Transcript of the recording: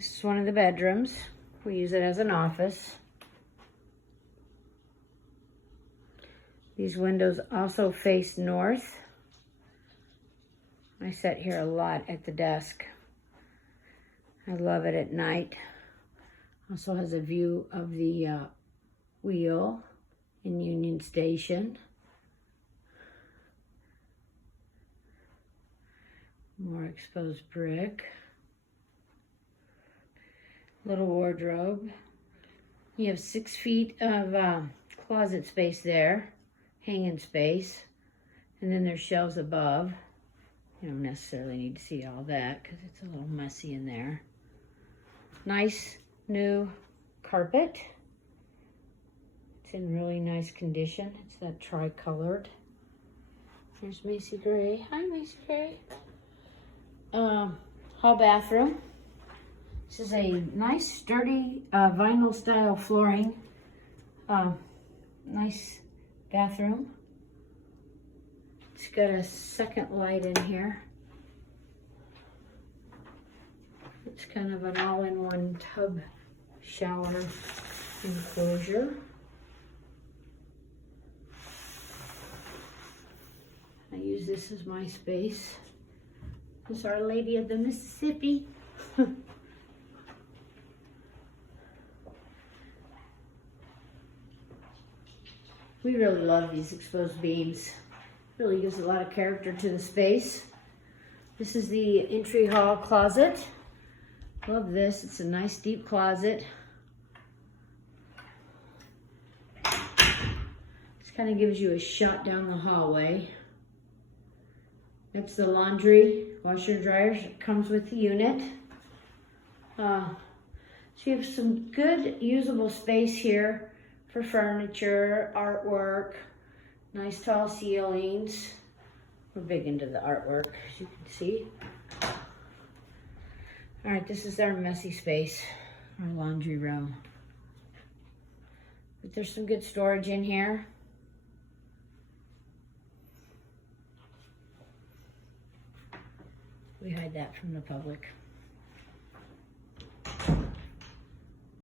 This is one of the bedrooms. We use it as an office. These windows also face north. I sit here a lot at the desk. I love it at night. Also has a view of the wheel in Union Station. More exposed brick. Little wardrobe. You have 6 feet of closet space there, hanging space. And then there's shelves above. You don't necessarily need to see all that because it's a little messy in there. Nice new carpet. It's in really nice condition. It's that tri-colored. There's Macy Gray. Hi, Macy Gray. Hall bathroom. This is a nice, sturdy vinyl style flooring. Nice bathroom. It's got a second light in here. It's kind of an all-in-one tub shower enclosure. I use this as my space. This is Our Lady of the Mississippi. We really love these exposed beams. Really gives a lot of character to the space. This is the entry hall closet. Love this. It's a nice deep closet. This kind of gives you a shot down the hallway. That's the laundry, washer and dryer. It comes with the unit. So you have some good usable space here for furniture, artwork, nice tall ceilings. We're big into the artwork, as you can see. All right, this is our messy space, our laundry room. But there's some good storage in here. We hide that from the public.